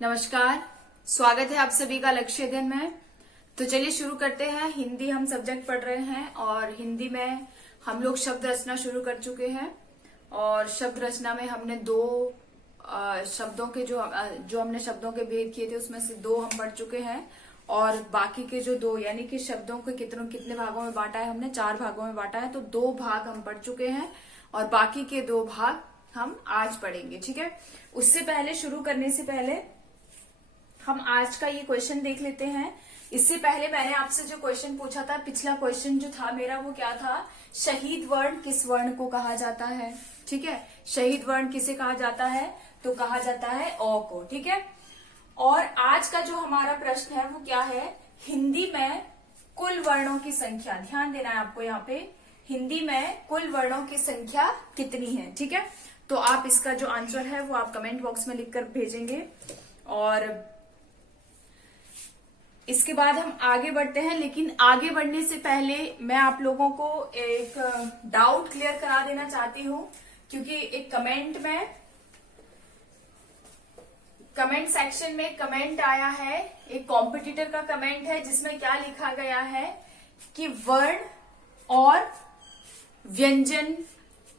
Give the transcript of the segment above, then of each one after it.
नमस्कार। स्वागत है आप सभी का लक्ष्य अध्ययन में। तो चलिए शुरू करते हैं। हिंदी हम सब्जेक्ट पढ़ रहे हैं और हिंदी में हम लोग शब्द रचना शुरू कर चुके हैं। और शब्द रचना में हमने दो शब्दों के जो हमने शब्दों के भेद किए थे उसमें से दो हम पढ़ चुके हैं और बाकी के जो दो यानी कि शब्दों को कितने भागों में बांटा है, हमने 4 भागों में बांटा है। तो 2 भाग हम पढ़ चुके हैं और बाकी के 2 भाग हम आज पढ़ेंगे। ठीक है, उससे पहले शुरू करने से पहले हम आज का ये क्वेश्चन देख लेते हैं। इससे पहले मैंने आपसे जो क्वेश्चन पूछा था, पिछला क्वेश्चन जो था मेरा वो क्या था, शहीद वर्ण किस वर्ण को कहा जाता है। ठीक है, शहीद वर्ण किसे कहा जाता है, तो कहा जाता है अ को। ठीक है, और आज का जो हमारा प्रश्न है वो क्या है, हिंदी में कुल वर्णों की संख्या, ध्यान देना है आपको यहाँ पे, हिंदी में कुल वर्णों की संख्या कितनी है। ठीक है, तो आप इसका जो आंसर है वो आप कमेंट बॉक्स में लिखकर भेजेंगे। और इसके बाद हम आगे बढ़ते हैं, लेकिन आगे बढ़ने से पहले मैं आप लोगों को एक डाउट क्लियर करा देना चाहती हूं, क्योंकि एक कमेंट सेक्शन में कमेंट आया है, एक कॉम्पिटिटर का कमेंट है जिसमें क्या लिखा गया है कि वर्ण और व्यंजन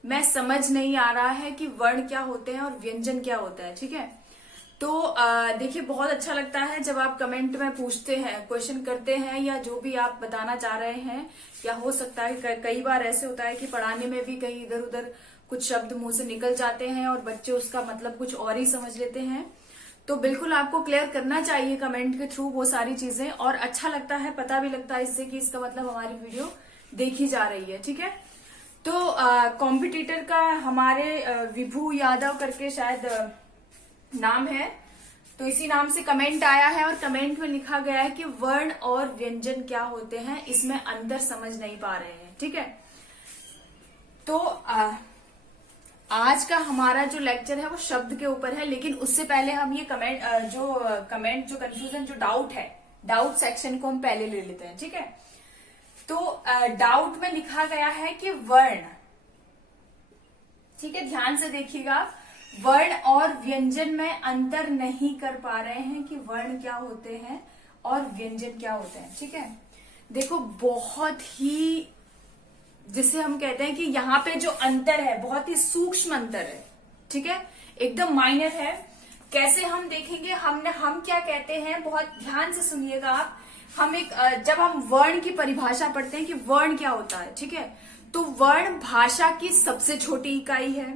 में समझ नहीं आ रहा है कि वर्ण क्या होते हैं और व्यंजन क्या होता है। ठीक है, तो देखिए बहुत अच्छा लगता है जब आप कमेंट में पूछते हैं, क्वेश्चन करते हैं या जो भी आप बताना चाह रहे हैं। या हो सकता है कई बार ऐसे होता है कि पढ़ाने में भी कहीं इधर उधर कुछ शब्द मुंह से निकल जाते हैं और बच्चे उसका मतलब कुछ और ही समझ लेते हैं। तो बिल्कुल आपको क्लियर करना चाहिए कमेंट के थ्रू वो सारी चीजें, और अच्छा लगता है, पता भी लगता है इससे कि इसका मतलब हमारी वीडियो देखी जा रही है। ठीक है, तो कॉम्पिटिटर का हमारे विभू यादव करके शायद नाम है, तो इसी नाम से कमेंट आया है और कमेंट में लिखा गया है कि वर्ण और व्यंजन क्या होते हैं, इसमें अंतर समझ नहीं पा रहे हैं। ठीक है, तो आज का हमारा जो लेक्चर है वो शब्द के ऊपर है, लेकिन उससे पहले हम ये जो कंफ्यूजन जो डाउट है, डाउट सेक्शन को हम पहले ले लेते हैं। ठीक है, तो डाउट में लिखा गया है कि वर्ण, ठीक है ध्यान से देखिएगा, वर्ण और व्यंजन में अंतर नहीं कर पा रहे हैं कि वर्ण क्या होते हैं और व्यंजन क्या होते हैं। ठीक है, देखो बहुत ही, जिसे हम कहते हैं कि यहाँ पे जो अंतर है बहुत ही सूक्ष्म अंतर है। ठीक है, एकदम माइनर है। कैसे हम देखेंगे, हम क्या कहते हैं, बहुत ध्यान से सुनिएगा आप। जब हम वर्ण की परिभाषा पढ़ते हैं कि वर्ण क्या होता है, ठीक है, तो वर्ण भाषा की सबसे छोटी इकाई है।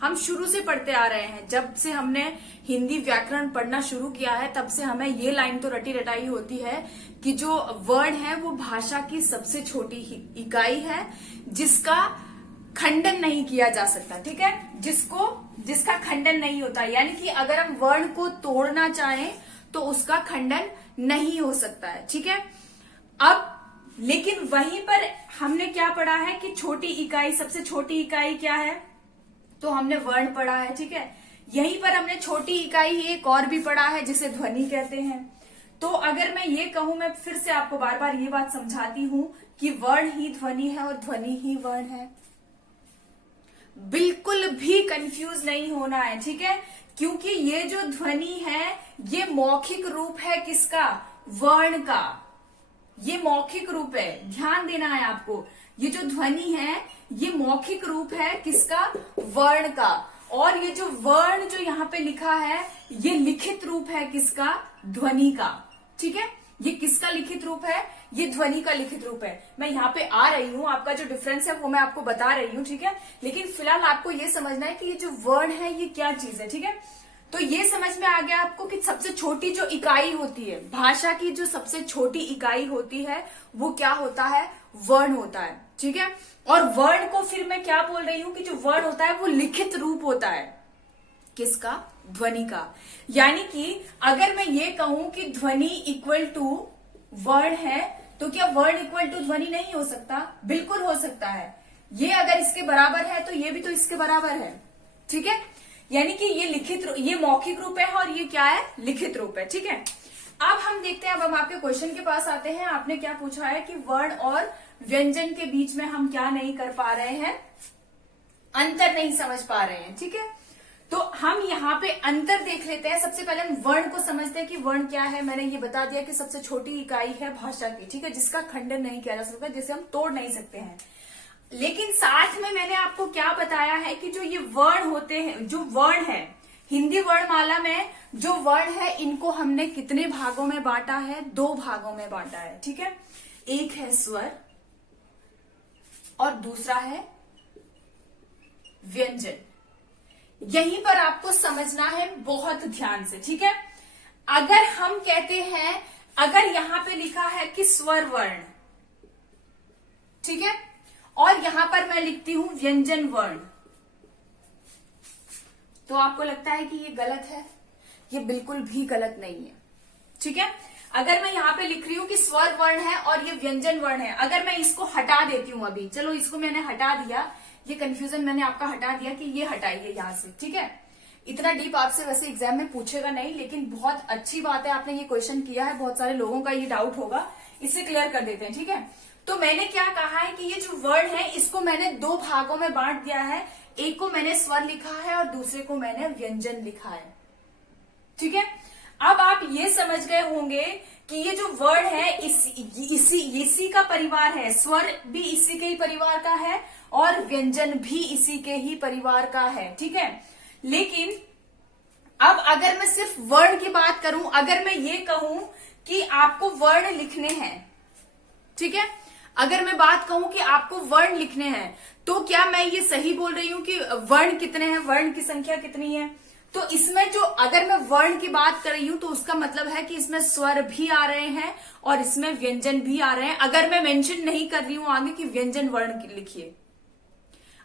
हम शुरू से पढ़ते आ रहे हैं, जब से हमने हिंदी व्याकरण पढ़ना शुरू किया है तब से हमें ये लाइन तो रटी रटाई होती है कि जो वर्ण है वो भाषा की सबसे छोटी इकाई है जिसका खंडन नहीं किया जा सकता। ठीक है, जिसका खंडन नहीं होता, यानी कि अगर हम वर्ण को तोड़ना चाहें तो उसका खंडन नहीं हो सकता है। ठीक है, अब लेकिन वहीं पर हमने क्या पढ़ा है कि छोटी इकाई, सबसे छोटी इकाई क्या है, तो हमने वर्ण पढ़ा है। ठीक है, यहीं पर हमने छोटी इकाई एक और भी पढ़ा है जिसे ध्वनि कहते हैं। तो अगर मैं ये कहूं, मैं फिर से आपको बार बार ये बात समझाती हूं कि वर्ण ही ध्वनि है और ध्वनि ही वर्ण है, बिल्कुल भी कंफ्यूज नहीं होना है। ठीक है, क्योंकि ये जो ध्वनि है ये मौखिक रूप है किसका, वर्ण का, ये मौखिक रूप है, ध्यान देना है आपको। ये जो ध्वनि है ये मौखिक रूप है किसका, वर्ण का, और ये जो वर्ण जो यहाँ पे लिखा है ये लिखित रूप है किसका, ध्वनि का। ठीक है, ये किसका लिखित रूप है, ये ध्वनि का लिखित रूप है। मैं यहाँ पे आ रही हूँ, आपका जो डिफरेंस है वो मैं आपको बता रही हूँ। ठीक है, लेकिन फिलहाल आपको ये समझना है कि ये जो वर्ण है ये क्या चीज है। ठीक है, तो ये समझ में आ गया आपको कि सबसे छोटी जो इकाई होती है, भाषा की जो सबसे छोटी इकाई होती है वो क्या होता है, वर्ण होता है। ठीक है, और वर्ण को फिर मैं क्या बोल रही हूं कि जो वर्ण होता है वो लिखित रूप होता है किसका, ध्वनि का। यानी कि अगर मैं ये कहूं कि ध्वनि इक्वल टू वर्ण है, तो क्या वर्ण इक्वल टू ध्वनि नहीं हो सकता, बिल्कुल हो सकता है। ये अगर इसके बराबर है तो ये भी तो इसके बराबर है। ठीक है, यानी कि ये मौखिक रूप है और ये क्या है, लिखित रूप है। ठीक है, अब हम देखते हैं, अब हम आपके क्वेश्चन के पास आते हैं। आपने क्या पूछा है कि वर्ण और व्यंजन के बीच में हम क्या नहीं कर पा रहे हैं, अंतर नहीं समझ पा रहे हैं। ठीक है, तो हम यहाँ पे अंतर देख लेते हैं। सबसे पहले हम वर्ण को समझते हैं कि वर्ण क्या है। मैंने ये बता दिया कि सबसे छोटी इकाई है भाषा की, ठीक है, जिसका खंडन नहीं किया जा सकता, जिसे हम तोड़ नहीं सकते हैं। लेकिन साथ में मैंने आपको क्या बताया है कि जो ये वर्ण होते हैं, जो वर्ण है हिंदी वर्णमाला में, जो वर्ण है इनको हमने कितने भागों में बांटा है? 2 भागों में बांटा है, ठीक है। एक है स्वर और दूसरा है व्यंजन। यहीं पर आपको समझना है बहुत ध्यान से, ठीक है। अगर हम कहते हैं, अगर यहां पे लिखा है कि स्वर वर्ण, ठीक है, और यहां पर मैं लिखती हूं व्यंजन वर्ण, तो आपको लगता है कि ये गलत है? ये बिल्कुल भी गलत नहीं है, ठीक है। अगर मैं यहां पे लिख रही हूं कि स्वर वर्ण है और ये व्यंजन वर्ण है, अगर मैं इसको हटा देती हूं, अभी चलो इसको मैंने हटा दिया, ये कंफ्यूजन मैंने आपका हटा दिया कि ये हटाइए यहां से, ठीक है। इतना डीप आपसे वैसे एग्जाम में पूछेगा नहीं, लेकिन बहुत अच्छी बात है आपने ये क्वेश्चन किया है, बहुत सारे लोगों का ये डाउट होगा, इसे क्लियर कर देते हैं, ठीक है। तो मैंने क्या कहा है कि ये जो वर्ड है इसको मैंने 2 भागों में बांट दिया है। एक को मैंने स्वर लिखा है और दूसरे को मैंने व्यंजन लिखा है, ठीक है। अब आप ये समझ गए होंगे कि ये जो वर्ड है इसी का परिवार है, स्वर भी इसी के ही परिवार का है और व्यंजन भी इसी के ही परिवार का है, ठीक है। लेकिन अब अगर मैं सिर्फ वर्ण की बात करूं, अगर मैं ये कहूं कि आपको वर्ण लिखने हैं, ठीक है, अगर मैं बात कहूं कि आपको वर्ण लिखने हैं, तो क्या मैं ये सही बोल रही हूं कि वर्ण कितने हैं, वर्ण की संख्या कितनी है? तो इसमें जो, अगर मैं वर्ण की बात कर रही हूं तो उसका मतलब है कि इसमें स्वर भी आ रहे हैं और इसमें व्यंजन भी आ रहे हैं। अगर मैं मेंशन नहीं कर रही हूं आगे कि व्यंजन वर्ण लिखिए,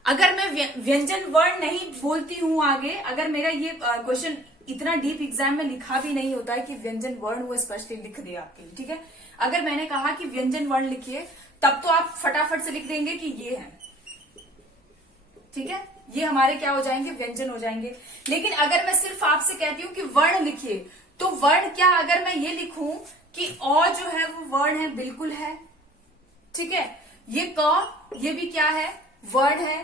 अगर मैं व्यंजन वर्ण नहीं बोलती हूं आगे, अगर मेरा ये क्वेश्चन इतना डीप एग्जाम में लिखा भी नहीं होता है कि व्यंजन वर्ण, वो स्पष्ट लिख दिया आपके लिए, ठीक है। अगर मैंने कहा कि व्यंजन वर्ण लिखिए, तब तो आप फटाफट से लिख देंगे कि ये है, ठीक है, ये हमारे क्या हो जाएंगे? व्यंजन हो जाएंगे। लेकिन अगर मैं सिर्फ आपसे कहती हूं कि वर्ण लिखिए, तो वर्ण क्या, अगर मैं ये लिखूं कि अ जो है वो वर्ण है, बिल्कुल है, ठीक है, ये क, ये भी क्या है? वर्ण है,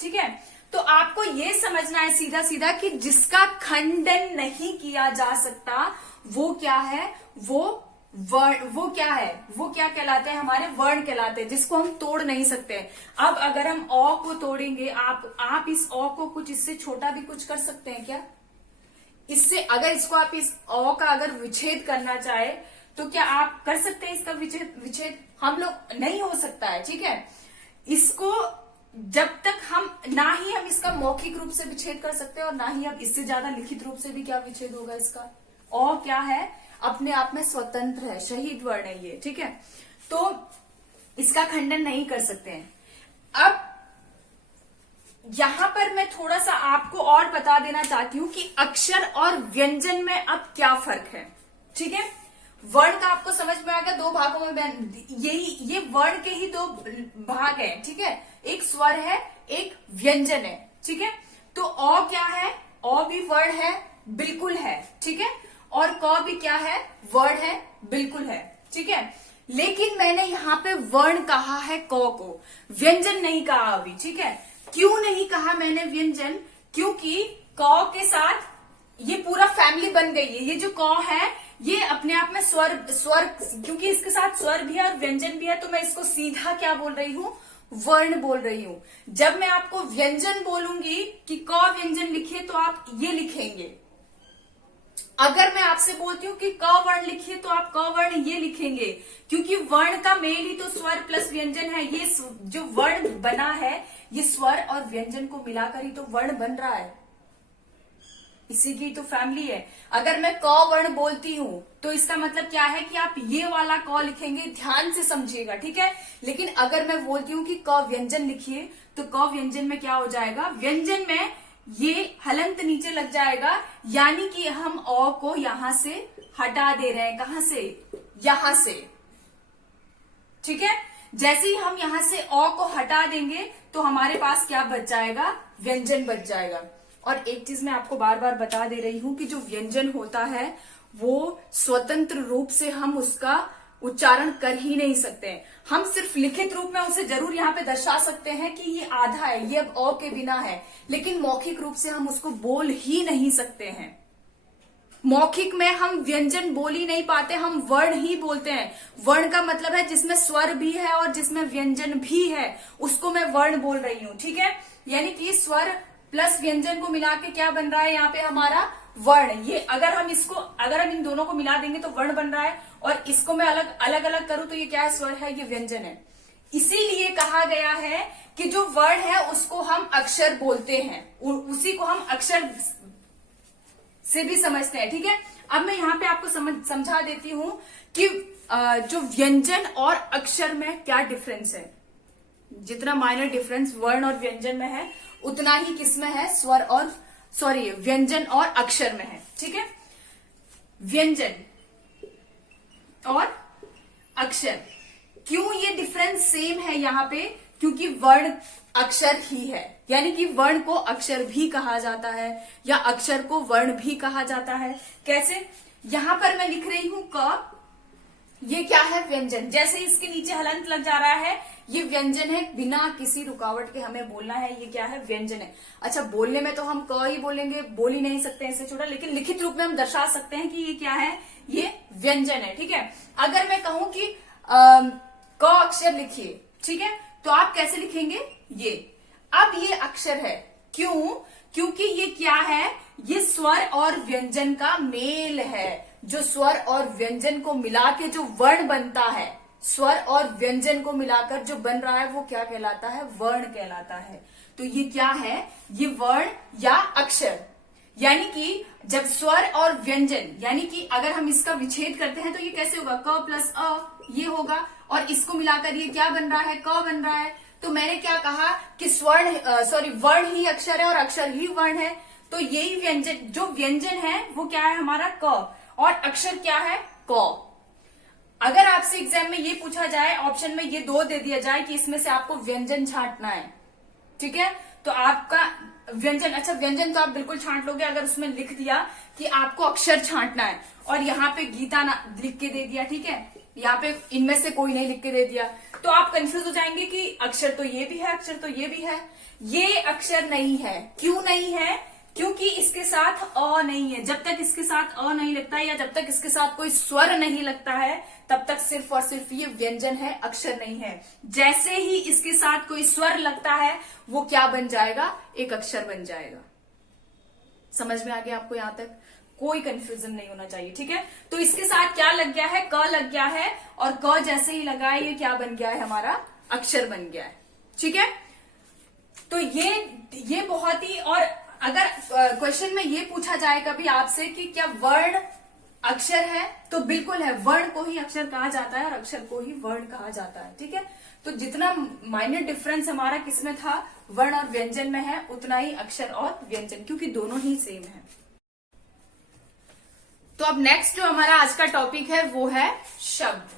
ठीक है। तो आपको ये समझना है सीधा सीधा कि जिसका खंडन नहीं किया जा सकता वो क्या है? वो वर्ण, वो क्या है? वो क्या कहलाते हैं? हमारे वर्ण कहलाते हैं, जिसको हम तोड़ नहीं सकते। अब अगर हम अ को तोड़ेंगे, आप इस अ को कुछ इससे छोटा भी कुछ कर सकते हैं क्या? इससे अगर इसको आप इस अ का अगर विच्छेद करना चाहे तो क्या आप कर सकते हैं इसका विच्छेद? हम लोग नहीं हो सकता है, ठीक है। इसको जब तक हम, ना ही हम इसका मौखिक रूप से विच्छेद कर सकते हैं और ना ही अब इससे ज्यादा लिखित रूप से भी क्या विच्छेद होगा इसका। अ क्या है? अपने आप में स्वतंत्र है, शहीद वर्ण है ये, ठीक है। तो इसका खंडन नहीं कर सकते हैं। अब यहां पर मैं थोड़ा सा आपको और बता देना चाहती हूं कि अक्षर और व्यंजन में अब क्या फर्क है, ठीक है। वर्ण का आपको समझ में आ गया, 2 भागों में, ये वर्ण के ही 2 भाग है, ठीक है। एक स्वर है, एक व्यंजन है, ठीक है। तो अ क्या है? अ भी वर्ण है, बिल्कुल है, ठीक है। और क भी क्या है? वर्ण है, बिल्कुल है, ठीक है। लेकिन मैंने यहाँ पे वर्ण कहा है क को, व्यंजन नहीं कहा अभी, ठीक है। क्यों नहीं कहा मैंने व्यंजन? क्योंकि क के साथ ये पूरा फैमिली बन गई है। ये जो क है ये अपने आप में स्वर, क्योंकि इसके साथ स्वर भी है और व्यंजन भी है, तो मैं इसको सीधा क्या बोल रही हूं? वर्ण बोल रही हूं। जब मैं आपको व्यंजन बोलूंगी कि क व्यंजन लिखिए, तो आप ये लिखेंगे। अगर मैं आपसे बोलती हूं कि क वर्ण लिखिए, तो आप क वर्ण ये लिखेंगे, क्योंकि वर्ण का मेल ही तो स्वर प्लस व्यंजन है। ये जो वर्ण बना है, ये स्वर और व्यंजन को मिलाकर ही तो वर्ण बन रहा है, इसी की तो फैमिली है। अगर मैं क वर्ण बोलती हूं तो इसका मतलब क्या है कि आप ये वाला क लिखेंगे, ध्यान से समझिएगा, ठीक है। लेकिन अगर मैं बोलती हूं कि क व्यंजन लिखिए, तो क व्यंजन में क्या हो जाएगा? व्यंजन में ये हलंत नीचे लग जाएगा, यानी कि हम अ को यहां से हटा दे रहे हैं। कहां से? यहां से, ठीक है। जैसे ही हम यहां से अ को हटा देंगे तो हमारे पास क्या बच जाएगा? व्यंजन बच जाएगा। और एक चीज मैं आपको बार बार बता दे रही हूं कि जो व्यंजन होता है वो स्वतंत्र रूप से हम उसका उच्चारण कर ही नहीं सकते हैं। हम सिर्फ लिखित रूप में उसे जरूर यहाँ पे दर्शा सकते हैं कि ये आधा है, ये अब अ के बिना है, लेकिन मौखिक रूप से हम उसको बोल ही नहीं सकते हैं। मौखिक में हम व्यंजन बोल ही नहीं पाते, हम वर्ण ही बोलते हैं। वर्ण का मतलब है जिसमें स्वर भी है और जिसमें व्यंजन भी है, उसको मैं वर्ण बोल रही हूं, ठीक है। यानी कि स्वर प्लस व्यंजन को मिला के क्या बन रहा है यहाँ पे हमारा वर्ण। ये अगर हम इन दोनों को मिला देंगे तो वर्ण बन रहा है, और इसको मैं अलग अलग करूं तो ये क्या है, स्वर है, ये व्यंजन है। इसीलिए कहा गया है कि जो वर्ण है उसको हम अक्षर बोलते हैं, उसी को हम अक्षर से भी समझते हैं, ठीक है। अब मैं यहाँ पे आपको समझा देती हूं कि जो व्यंजन और अक्षर में क्या डिफरेंस है। जितना माइनर डिफरेंस वर्ण और व्यंजन में है, उतना ही किसमें है, व्यंजन और अक्षर में है, ठीक है। व्यंजन और अक्षर, क्यों ये डिफरेंस सेम है यहाँ पे, क्योंकि वर्ण अक्षर ही है, यानी कि वर्ण को अक्षर भी कहा जाता है या अक्षर को वर्ण भी कहा जाता है। कैसे, यहां पर मैं लिख रही हूं क, ये क्या है, व्यंजन। जैसे इसके नीचे हलंत लग जा रहा है, ये व्यंजन है, बिना किसी रुकावट के हमें बोलना है, ये क्या है, व्यंजन है। अच्छा, बोलने में तो हम क ही बोलेंगे, बोल ही नहीं सकते इससे छोटा, लेकिन लिखित रूप में हम दर्शा सकते हैं कि ये क्या है, ये व्यंजन है, ठीक है। अगर मैं कहूं कि क अक्षर लिखिए, ठीक है, तो आप कैसे लिखेंगे, ये। अब ये अक्षर है, क्यों, क्योंकि ये क्या है, ये स्वर और व्यंजन का मेल है। जो स्वर और व्यंजन को मिला के जो वर्ण बनता है, स्वर और व्यंजन को मिलाकर जो बन रहा है, वो क्या कहलाता है, वर्ण कहलाता है। तो ये क्या है, ये वर्ण या अक्षर। यानी कि जब स्वर और व्यंजन, यानी कि अगर हम इसका विच्छेद करते हैं तो ये कैसे होगा, क प्लस अ, ये होगा, और इसको मिलाकर ये क्या बन रहा है, क बन रहा है। तो मैंने क्या कहा कि वर्ण ही अक्षर है और अक्षर ही वर्ण है। तो यही व्यंजन, जो व्यंजन है वो क्या है हमारा क, और अक्षर क्या है, क। अगर आपसे एग्जाम में ये पूछा जाए, ऑप्शन में ये दो दे दिया जाए कि इसमें से आपको व्यंजन छांटना है, ठीक है, तो आपका व्यंजन, अच्छा व्यंजन तो आप बिल्कुल छांट लोगे। अगर उसमें लिख दिया कि आपको अक्षर छांटना है और यहाँ पे गीता लिख के दे दिया, ठीक है, यहाँ पे इनमें से कोई नहीं लिख के दे दिया, तो आप कंफ्यूज हो जाएंगे कि अक्षर तो ये भी है, अक्षर तो ये भी है। ये अक्षर नहीं है, क्यों नहीं है, क्योंकि इसके साथ अ नहीं है। जब तक इसके साथ अ नहीं लगता है या जब तक इसके साथ कोई स्वर नहीं लगता है, तब तक सिर्फ और सिर्फ ये व्यंजन है, अक्षर नहीं है। जैसे ही इसके साथ कोई स्वर लगता है, वो क्या बन जाएगा, एक अक्षर बन जाएगा। समझ में आ गया आपको, यहां तक कोई कंफ्यूजन नहीं होना चाहिए, ठीक है। तो इसके साथ क्या लग गया है, क लग गया है, और क जैसे ही लगा है, ये क्या बन गया है, हमारा अक्षर बन गया है, ठीक है। तो ये बहुत ही, और अगर क्वेश्चन में ये पूछा जाए कभी आपसे कि क्या वर्ण अक्षर है, तो बिल्कुल है, वर्ण को ही अक्षर कहा जाता है और अक्षर को ही वर्ण कहा जाता है, ठीक है। तो जितना माइनर डिफरेंस हमारा किसमें था, वर्ण और व्यंजन में है, उतना ही अक्षर और व्यंजन, क्योंकि दोनों ही सेम है। तो अब नेक्स्ट जो हमारा आज का टॉपिक है वो है शब्द,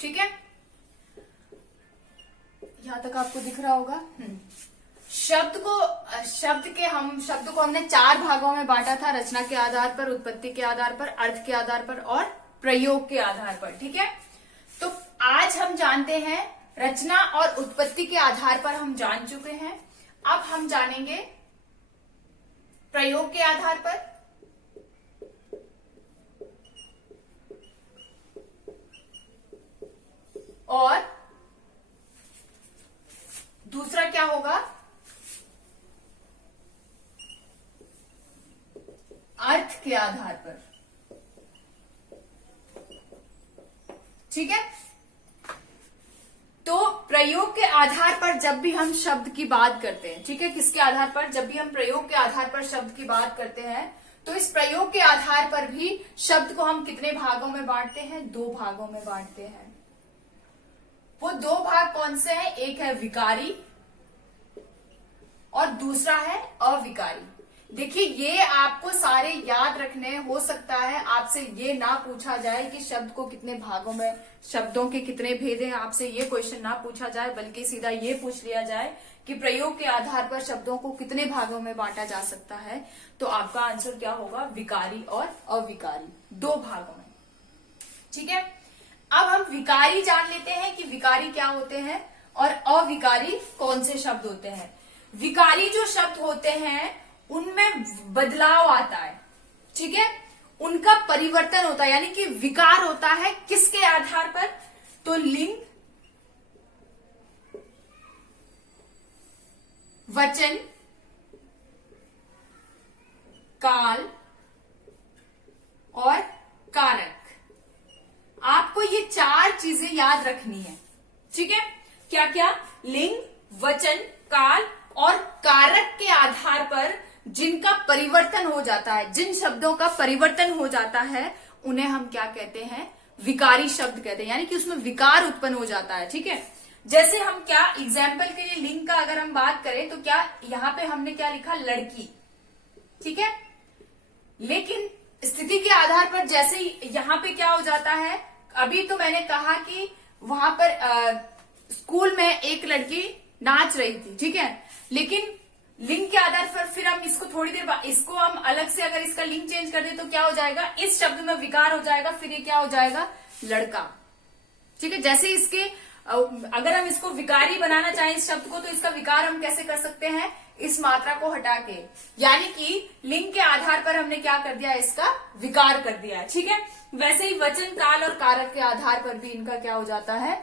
ठीक है। यहां तक आपको दिख रहा होगा। शब्द को हमने 4 भागों में बांटा था, रचना के आधार पर, उत्पत्ति के आधार पर, अर्थ के आधार पर और प्रयोग के आधार पर, ठीक है। तो आज हम जानते हैं, रचना और उत्पत्ति के आधार पर हम जान चुके हैं। अब हम जानेंगे प्रयोग के आधार पर, और दूसरा क्या होगा, अर्थ के आधार पर, ठीक है। तो प्रयोग के आधार पर जब भी हम शब्द की बात करते हैं, ठीक है, किसके आधार पर, जब भी हम प्रयोग के आधार पर शब्द की बात करते हैं, तो इस प्रयोग के आधार पर भी शब्द को हम कितने भागों में बांटते हैं, 2 भागों में बांटते हैं। वो 2 भाग कौन से हैं, एक है विकारी और दूसरा है अविकारी। देखिए, ये आपको सारे याद रखने, हो सकता है आपसे ये ना पूछा जाए कि शब्द को कितने भागों में, शब्दों के कितने भेद हैं, आपसे ये क्वेश्चन ना पूछा जाए, बल्कि सीधा ये पूछ लिया जाए कि प्रयोग के आधार पर शब्दों को कितने भागों में बांटा जा सकता है, तो आपका आंसर क्या होगा, विकारी और अविकारी, 2 भागों में, ठीक है। अब हम विकारी जान लेते हैं कि विकारी क्या होते हैं और अविकारी कौन से शब्द होते हैं। विकारी जो शब्द होते हैं उनमें बदलाव आता है, ठीक है, उनका परिवर्तन होता है, यानी कि विकार होता है किसके आधार पर, तो लिंग, वचन, काल और कारक। आपको ये चार चीजें याद रखनी है, ठीक है। क्या क्या, लिंग, वचन, काल और कारक के आधार पर जिनका परिवर्तन हो जाता है, जिन शब्दों का परिवर्तन हो जाता है उन्हें हम क्या कहते हैं, विकारी शब्द कहते हैं, यानी कि उसमें विकार उत्पन्न हो जाता है, ठीक है। जैसे हम क्या एग्जाम्पल के लिए लिंग का अगर हम बात करें तो क्या यहां पे हमने क्या लिखा, लड़की, ठीक है। लेकिन स्थिति के आधार पर जैसे ही यहाँ पे क्या हो जाता है, अभी तो मैंने कहा कि वहां पर स्कूल में एक लड़की नाच रही थी, ठीक है, लेकिन लिंग के आधार पर फिर हम इसको थोड़ी देर बाद इसको हम अलग से अगर इसका लिंग चेंज कर दे तो क्या हो जाएगा, इस शब्द में विकार हो जाएगा, फिर ये क्या हो जाएगा, लड़का, ठीक है। जैसे इसके अगर हम इसको विकारी बनाना चाहें इस शब्द को, तो इसका विकार हम कैसे कर सकते हैं, इस मात्रा को हटा के, यानी कि लिंग के आधार पर हमने क्या कर दिया, इसका विकार कर दिया, ठीक है। वैसे ही वचन, काल और कारक के आधार पर भी इनका क्या हो जाता है,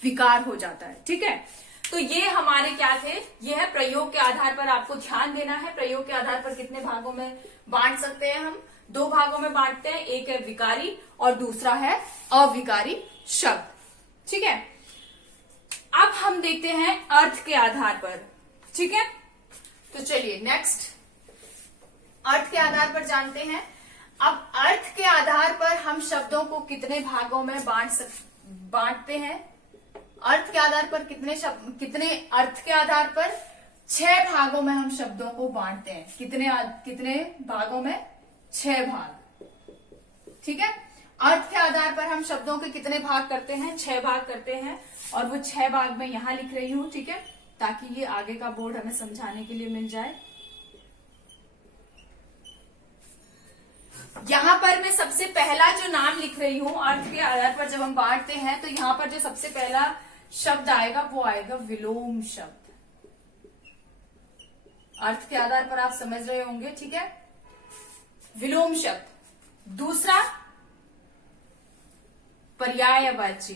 विकार हो जाता है, ठीक है। तो ये हमारे क्या थे, ये है प्रयोग के आधार पर आपको ध्यान देना है। प्रयोग के आधार पर कितने भागों में बांट सकते हैं हम, दो भागों में बांटते हैं, एक है विकारी और दूसरा है अविकारी शब्द, ठीक है। अब हम देखते हैं अर्थ के आधार पर, ठीक है। तो चलिए नेक्स्ट अर्थ के आधार पर जानते हैं। अब अर्थ के आधार पर हम शब्दों को कितने भागों में बांटते हैं, अर्थ के आधार पर कितने अर्थ के आधार पर 6 भागों में हम शब्दों को बांटते हैं। कितने भागों में, 6 भाग, ठीक है। अर्थ के आधार पर हम शब्दों के कितने भाग करते हैं, 6 भाग करते हैं, और वो 6 भाग मैं यहां लिख रही हूं, ठीक है, ताकि ये आगे का बोर्ड हमें समझाने के लिए मिल जाए। यहां पर मैं सबसे पहला जो नाम लिख रही हूं, अर्थ के आधार पर जब हम बांटते हैं तो यहां पर जो सबसे पहला शब्द आएगा वो आएगा विलोम शब्द। अर्थ के आधार पर आप समझ रहे होंगे, ठीक है, विलोम शब्द। दूसरा पर्यायवाची,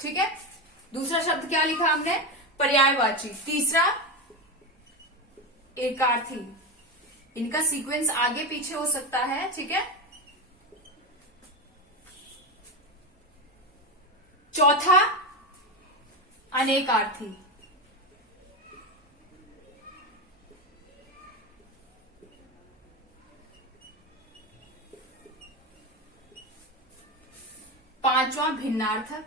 ठीक है, दूसरा शब्द क्या लिखा हमने, पर्यायवाची। तीसरा एकार्थी, इनका सीक्वेंस आगे पीछे हो सकता है, ठीक है। चौथा अनेकार्थी, पांचवा भिन्नार्थक,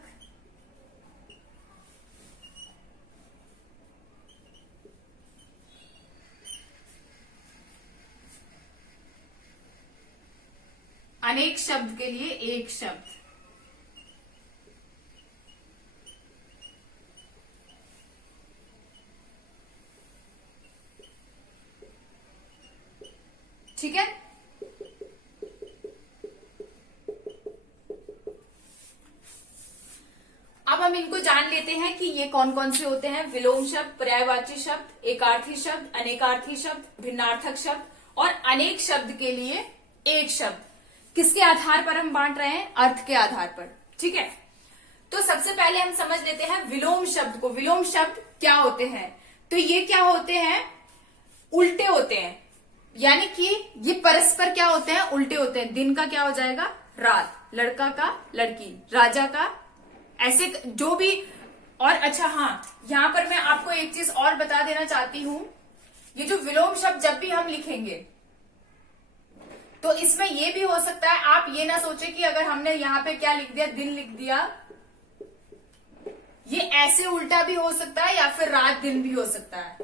अनेक शब्द के लिए एक शब्द, ठीक है। अब हम इनको जान लेते हैं कि ये कौन कौन से होते हैं, विलोम शब्द, पर्यायवाची शब्द, एकार्थी शब्द, अनेकार्थी शब्द, भिन्नार्थक शब्द और अनेक शब्द के लिए एक शब्द। किसके आधार पर हम बांट रहे हैं, अर्थ के आधार पर, ठीक है। तो सबसे पहले हम समझ लेते हैं विलोम शब्द को। विलोम शब्द क्या होते हैं, तो ये क्या होते हैं, उल्टे होते हैं, यानी कि ये परस्पर क्या होते हैं, उल्टे होते हैं। दिन का क्या हो जाएगा, रात, लड़का का लड़की, राजा का, ऐसे जो भी। और अच्छा हाँ, यहां पर मैं आपको एक चीज और बता देना चाहती हूं, ये जो विलोम शब्द जब भी हम लिखेंगे तो इसमें ये भी हो सकता है, आप ये ना सोचे कि अगर हमने यहाँ पे क्या लिख दिया, दिन लिख दिया, ये ऐसे उल्टा भी हो सकता है या फिर रात दिन भी हो सकता है,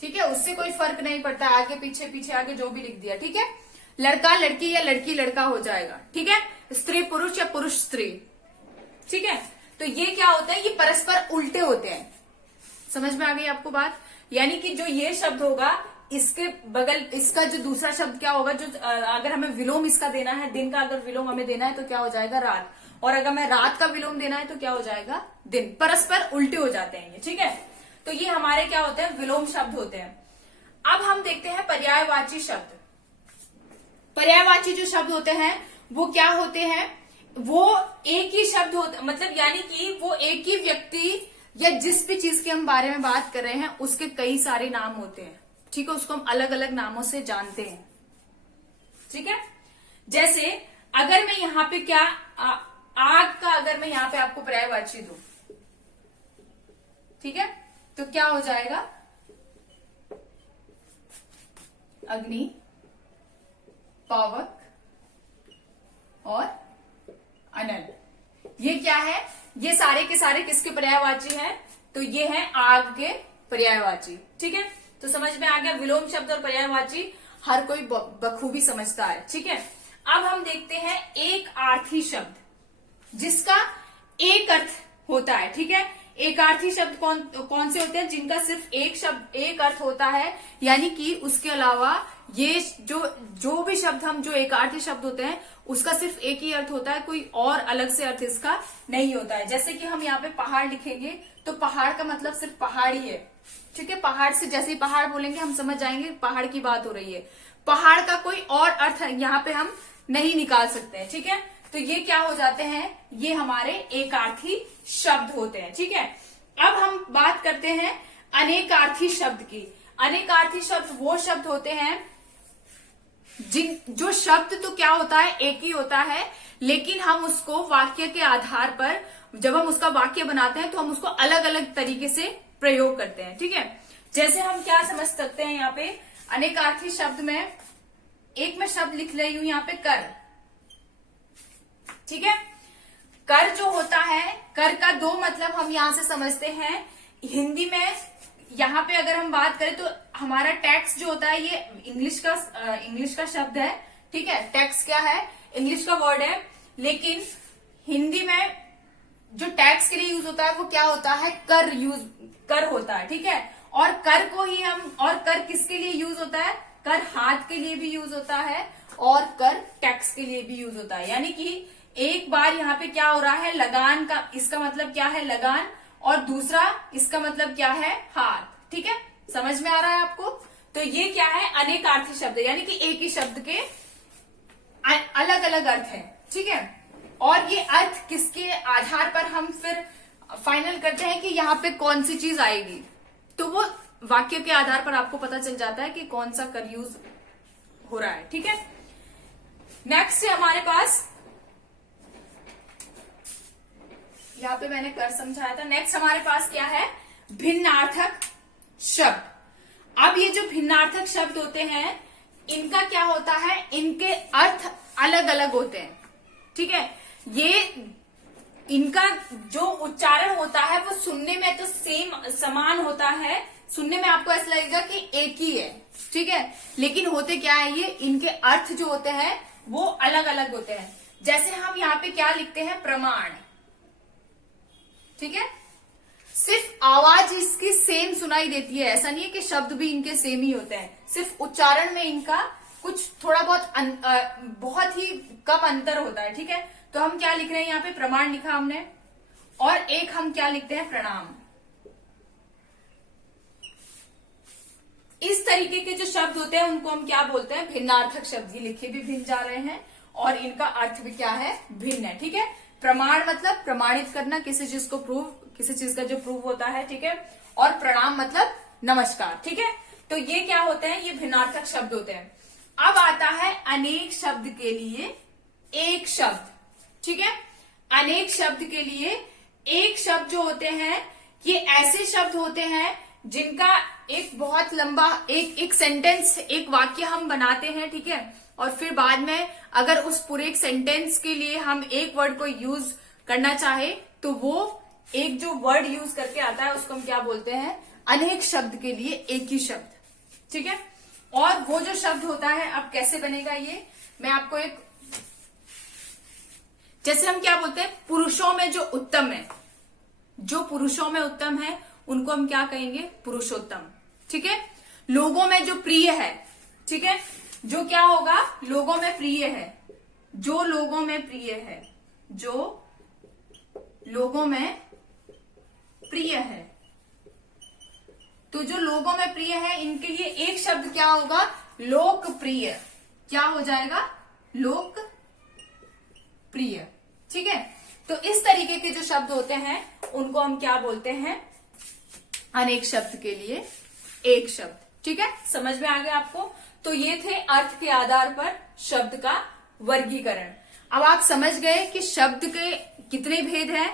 ठीक है, उससे कोई फर्क नहीं पड़ता, आगे पीछे पीछे आगे जो भी लिख दिया, ठीक है। लड़का लड़की या लड़की लड़का हो जाएगा, ठीक है, स्त्री पुरुष या पुरुष स्त्री, ठीक है। तो ये क्या होता है, ये परस्पर उल्टे होते हैं। समझ में आ गई आपको बात, यानी कि जो ये शब्द होगा इसके बगल इसका जो दूसरा शब्द क्या होगा, जो अगर हमें विलोम इसका देना है, दिन का अगर विलोम हमें देना है तो क्या हो जाएगा, रात। और अगर हमें रात का विलोम देना है तो क्या हो जाएगा, दिन। परस्पर उल्टे हो जाते हैं ये, ठीक है। तो ये हमारे क्या होते हैं, विलोम शब्द होते हैं। अब हम देखते हैं पर्यायवाची शब्द। पर्यायवाची जो शब्द होते हैं वो क्या होते हैं, वो एक ही शब्द होता, मतलब यानी कि वो एक ही व्यक्ति या जिस भी चीज के हम बारे में बात कर रहे हैं उसके कई सारे नाम होते हैं, ठीक है। उसको हम अलग अलग नामों से जानते हैं, ठीक है। जैसे अगर मैं यहाँ पे क्या आग का अगर मैं यहाँ पे आपको पर्यायवाची दूं, ठीक है, तो क्या हो जाएगा, अग्नि, पावक और अनल। ये क्या है, ये सारे के सारे किसके पर्यायवाची हैं, तो ये हैं आग के पर्यायवाची, ठीक है। तो समझ में आ गया, विलोम शब्द और पर्यायवाची हर कोई बखूबी समझता है, ठीक है। अब हम देखते हैं एक आर्थी शब्द, जिसका एक अर्थ होता है, ठीक है। एक आर्थी शब्द कौन से होते हैं, जिनका सिर्फ एक शब्द एक अर्थ होता है, यानी कि उसके अलावा ये जो भी शब्द हम जो एक आर्थी शब्द होते हैं उसका सिर्फ एक ही अर्थ होता है, कोई और अलग से अर्थ इसका नहीं होता है। जैसे कि हम यहाँ पे पहाड़ लिखेंगे तो पहाड़ का मतलब सिर्फ पहाड़ ही है, ठीक है। पहाड़ से जैसे ही पहाड़ बोलेंगे हम समझ जाएंगे पहाड़ की बात हो रही है। पहाड़ का कोई और अर्थ यहाँ पे हम नहीं निकाल सकते हैं, ठीक है। तो ये क्या हो जाते हैं, ये हमारे एकार्थी शब्द होते हैं, ठीक है। अब हम बात करते हैं अनेकार्थी शब्द की। अनेकार्थी शब्द वो शब्द होते हैं जो शब्द तो क्या होता है, एक ही होता है, लेकिन हम उसको वाक्य के आधार पर जब हम उसका वाक्य बनाते हैं तो हम उसको अलग अलग तरीके से प्रयोग करते हैं, ठीक है। जैसे हम क्या समझ सकते हैं यहाँ पे अनेकार्थी शब्द में, एक मैं शब्द लिख रही हूं यहाँ पे कर, ठीक है। कर जो होता है, कर का दो मतलब हम यहां से समझते हैं। हिंदी में यहाँ पे अगर हम बात करें तो हमारा टैक्स जो होता है ये इंग्लिश का शब्द है, ठीक है। टैक्स क्या है, इंग्लिश का वर्ड है, लेकिन हिंदी में जो टैक्स के लिए यूज होता है वो क्या होता है, कर होता है, ठीक है। और कर को ही हम, और कर किसके लिए यूज होता है, कर हाथ के लिए भी यूज होता है और कर टैक्स के लिए भी यूज होता है। यानी कि एक बार यहाँ पे क्या हो रहा है, लगान का इसका मतलब क्या है, लगान, और दूसरा इसका मतलब क्या है, हाथ, ठीक है। समझ में आ रहा है आपको। तो ये क्या है, अनेकार्थी शब्द है, यानी कि एक ही शब्द के अलग अलग अर्थ हैं, ठीक है। और ये अर्थ किसके आधार पर हम फिर फाइनल करते हैं कि यहाँ पे कौन सी चीज आएगी, तो वो वाक्य के आधार पर आपको पता चल जाता है कि कौन सा कर यूज हो रहा है, ठीक है। नेक्स्ट है हमारे पास, यहाँ पे मैंने कर समझाया था। नेक्स्ट हमारे पास क्या है, भिन्नार्थक शब्द। अब ये जो भिन्नार्थक शब्द होते हैं इनका क्या होता है, इनके अर्थ अलग अलग होते हैं, ठीक है। ये इनका जो उच्चारण होता है वो सुनने में तो समान होता है, सुनने में आपको ऐसा लगेगा कि एक ही है, ठीक है। लेकिन होते क्या है, ये इनके अर्थ जो होते हैं वो अलग अलग होते हैं। जैसे हम यहाँ पे क्या लिखते हैं, प्रमाण, ठीक है। सिर्फ आवाज इसकी सेम सुनाई देती है, ऐसा नहीं है कि शब्द भी इनके सेम ही होते हैं, सिर्फ उच्चारण में इनका कुछ थोड़ा बहुत बहुत ही कम अंतर होता है, ठीक है। तो हम क्या लिख रहे हैं यहाँ पे, प्रमाण लिखा हमने, और एक हम क्या लिखते हैं, प्रणाम। इस तरीके के जो शब्द होते हैं उनको हम क्या बोलते हैं, भिन्नार्थक शब्द। ये लिखे भी भिन्न जा रहे हैं और इनका अर्थ भी क्या है, भिन्न है, ठीक है। प्रमाण मतलब प्रमाणित करना, किसी चीज को प्रूव, किसी चीज का जो प्रूव होता है, ठीक है। और प्रणाम मतलब नमस्कार, ठीक है। तो ये क्या होते हैं, ये भिन्नार्थक शब्द होते हैं। अब आता है अनेक शब्द के लिए एक शब्द, ठीक है। अनेक शब्द के लिए एक शब्द जो होते हैं ये ऐसे शब्द होते हैं जिनका एक बहुत लंबा एक सेंटेंस, एक वाक्य हम बनाते हैं, ठीक है। और फिर बाद में अगर उस पूरे एक सेंटेंस के लिए हम एक वर्ड को यूज करना चाहे तो वो एक जो वर्ड यूज करके आता है उसको हम क्या बोलते हैं, अनेक शब्द के लिए एक ही शब्द, ठीक है। और वो जो शब्द होता है, अब कैसे बनेगा ये मैं आपको एक, जैसे हम क्या बोलते हैं, पुरुषों में जो उत्तम है, जो पुरुषों में उत्तम है उनको हम क्या कहेंगे, पुरुषोत्तम, ठीक है। लोगों में जो प्रिय है, ठीक है, जो क्या होगा, लोगों में प्रिय है, जो लोगों में प्रिय है, जो लोगों में प्रिय है। तो जो लोगों में प्रिय है, इनके लिए एक शब्द क्या होगा, लोकप्रिय। क्या हो जाएगा, लोकप्रिय। ठीक है, तो इस तरीके के जो शब्द होते हैं उनको हम क्या बोलते हैं, अनेक शब्द के लिए एक शब्द। ठीक है, समझ में आ गया आपको। तो ये थे अर्थ के आधार पर शब्द का वर्गीकरण। अब आप समझ गए कि शब्द के कितने भेद हैं,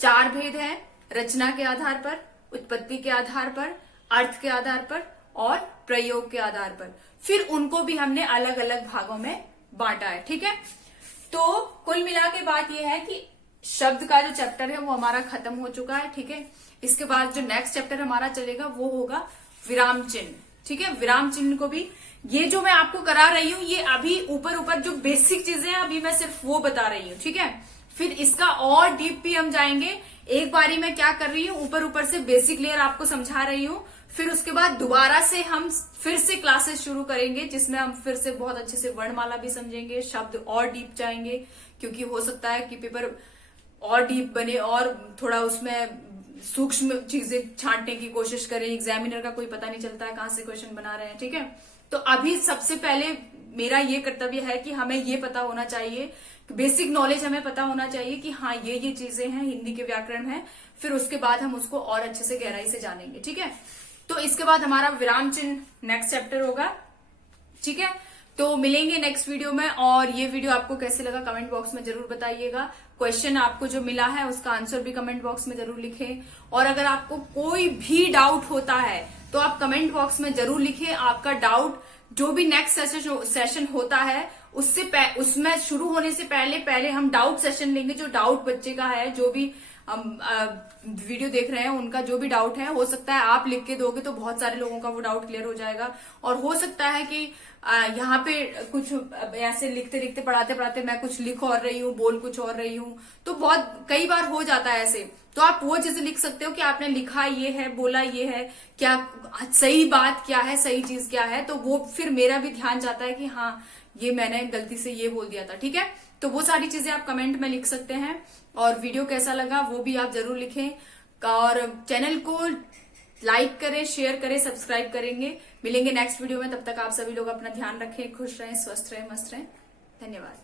4 भेद हैं, रचना के आधार पर, उत्पत्ति के आधार पर, अर्थ के आधार पर और प्रयोग के आधार पर। फिर उनको भी हमने अलग अलग भागों में बांटा है। ठीक है, तो कुल मिला के बात यह है कि शब्द का जो चैप्टर है वो हमारा खत्म हो चुका है। ठीक है, इसके बाद जो नेक्स्ट चैप्टर हमारा चलेगा वो होगा विराम चिन्ह। ठीक है, विराम चिन्ह को भी, ये जो मैं आपको करा रही हूं ये अभी ऊपर ऊपर जो बेसिक चीजें हैं अभी मैं सिर्फ वो बता रही हूँ। ठीक है, फिर इसका और डीप भी हम जाएंगे। एक बारी मैं क्या कर रही हूँ, ऊपर ऊपर से बेसिक लेयर आपको समझा रही हूँ, फिर उसके बाद दोबारा से हम फिर से क्लासेस शुरू करेंगे जिसमें हम फिर से बहुत अच्छे से वर्णमाला भी समझेंगे, शब्द और डीप जाएंगे, क्योंकि हो सकता है कि पेपर और डीप बने और थोड़ा उसमें सूक्ष्म चीजें छांटने की कोशिश करें। एग्जामिनर का कोई पता नहीं चलता है कहां से क्वेश्चन बना रहे हैं। ठीक है, तो अभी सबसे पहले मेरा ये कर्तव्य है कि हमें ये पता होना चाहिए, बेसिक नॉलेज हमें पता होना चाहिए कि हाँ ये चीजें हैं, हिंदी के व्याकरण है। फिर उसके बाद हम उसको और अच्छे से गहराई से जानेंगे। ठीक है, तो इसके बाद हमारा विराम चिन्ह नेक्स्ट चैप्टर होगा। ठीक है, तो मिलेंगे नेक्स्ट वीडियो में। और ये वीडियो आपको कैसे लगा कमेंट बॉक्स में जरूर बताइएगा। क्वेश्चन आपको जो मिला है उसका आंसर भी कमेंट बॉक्स में जरूर लिखें। और अगर आपको कोई भी डाउट होता है तो आप कमेंट बॉक्स में जरूर लिखें। आपका डाउट जो भी नेक्स्ट सेशन होता है उसमें शुरू होने से पहले हम डाउट सेशन लेंगे। जो डाउट बच्चे का है, जो भी वीडियो देख रहे हैं उनका जो भी डाउट है, हो सकता है आप लिख के दोगे तो बहुत सारे लोगों का वो डाउट क्लियर हो जाएगा। और हो सकता है कि यहाँ पे कुछ ऐसे लिखते लिखते पढ़ाते पढ़ाते मैं कुछ लिख और रही हूँ, बोल कुछ और रही हूँ, तो बहुत कई बार हो जाता है ऐसे। तो आप वो चीजें लिख सकते हो कि आपने लिखा ये है, बोला ये है, क्या सही बात क्या है, सही चीज क्या है। तो वो फिर मेरा भी ध्यान जाता है कि हाँ ये मैंने गलती से ये बोल दिया था। ठीक है, तो वो सारी चीजें आप कमेंट में लिख सकते हैं। और वीडियो कैसा लगा वो भी आप जरूर लिखें। और चैनल को लाइक करें, शेयर करें, सब्सक्राइब करेंगे। मिलेंगे नेक्स्ट वीडियो में, तब तक आप सभी लोग अपना ध्यान रखें, खुश रहें, स्वस्थ रहें, मस्त रहें। धन्यवाद।